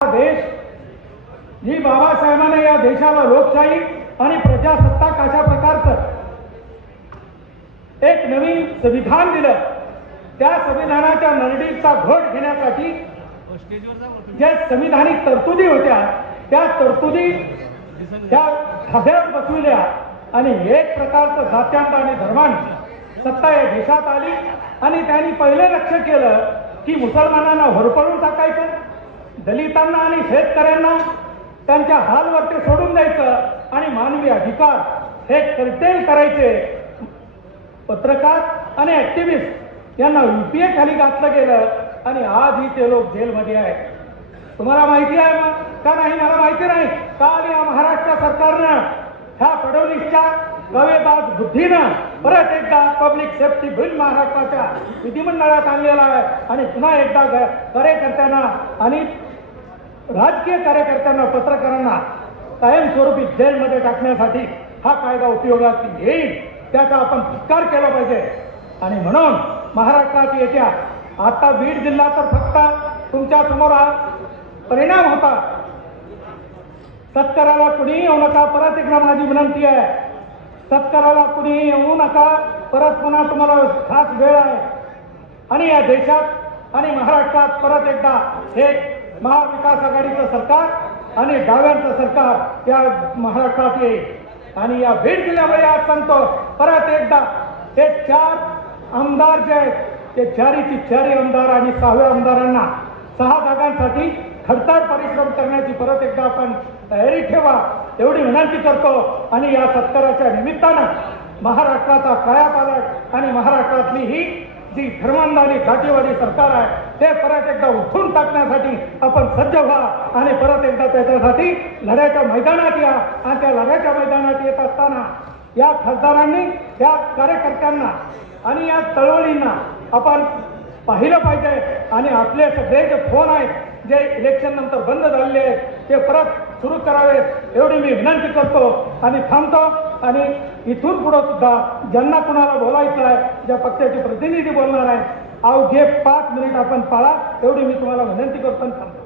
देश ही बाबासाहेबांना या देशाला लोकशाही आणि प्रजासत्ताक अशा प्रकारचं एक नवीन संविधान दिलं. त्या संविधानाच्या नरडीचा घट घेण्यासाठी ज्या संविधानिक तरतुदी होत्या त्या तरतुदी त्या धाब्यात बसविल्या आणि एक प्रकारचं जात्यांत आणि धर्मांत सत्ता या देशात आली आणि त्यांनी पहिले लक्ष केलं की मुसलमानांना होरपळून दलितांना आणि शेतकऱ्यांना त्यांच्या हालवरती सोडून द्यायचं आणि मानवी अधिकार हे करतेल करायचे. पत्रकार आणि ऍक्टिव्हिस्ट यांना युपीए खाली घातलं गेलं आणि आजही ते लोक जेलमध्ये आहेत. तुम्हाला माहिती आहे मग? का नाही? मला माहिती नाही. काल या महाराष्ट्र सरकारनं ह्या फडणवीसच्या कवेबाज बुद्धीनं परत एकदा पब्लिक सेफ्टी बिल महाराष्ट्राच्या विधिमंडळात आणलेला आहे आणि पुन्हा एकदा कार्यकर्त्यांना आणि राजकीय कार्यकर्त्यांना पत्रकारांना कायमस्वरूपी जेलमध्ये टाकण्यासाठी हा कायदा उपयोगात येईल त्याचा आपण धिक्कार केला पाहिजे. आणि म्हणून महाराष्ट्रात येत्या आता बीड जिल्हा तर फक्त तुमच्यासमोर हा परिणाम होता. सत्काराला कुणीही येऊ नका परत एकदा माझी विनंती आहे. सत्काराला कुणीही येऊ नका परत पुन्हा तुम्हाला खास वेळ आहे. आणि या देशात आणि महाराष्ट्रात परत एकदा हे महाविकास आघाडीचं सरकार आणि डाव्यांचं सरकार या महाराष्ट्रात येईल. आणि या भेट दिल्यामुळे आज सांगतो परत एकदा हे चार आमदार जे आहेत ते चारीची चारी आमदार आणि सहाव्या आमदारांना सहा जागांसाठी खडतर परिश्रम करण्याची परत एकदा आपण तयारी ठेवा एवढी विनंती करतो. आणि या सत्काराच्या निमित्तानं महाराष्ट्राचा कायापालट आणि महाराष्ट्रातली ही जी धर्मांधानी जातीवादी सरकार आहे ते परत एकदा उठून टाकण्यासाठी आपण सज्ज व्हा आणि परत एकदा त्याच्यासाठी लढ्याच्या मैदानात या. आणि त्या लढ्याच्या मैदानात येत असताना या खासदारांनी या कार्यकर्त्यांना आणि या चळवळींना आपण पाहिलं पाहिजे. आणि आपले सगळे जे फोन आहेत जे इलेक्शन नंतर बंद झालेले आहेत ते परत सुरू करावेत. एवढी मी विनंती करतो. आणि थांबतो. आणि इथून पुढं सुद्धा ज्यांना कुणाला बोलायचं आहे ज्या पक्षाचे प्रतिनिधी बोलणार आहेत अवघे पाच मिनिट आपण पाळा एवढी मी तुम्हाला विनंती करतो आणि सांगतो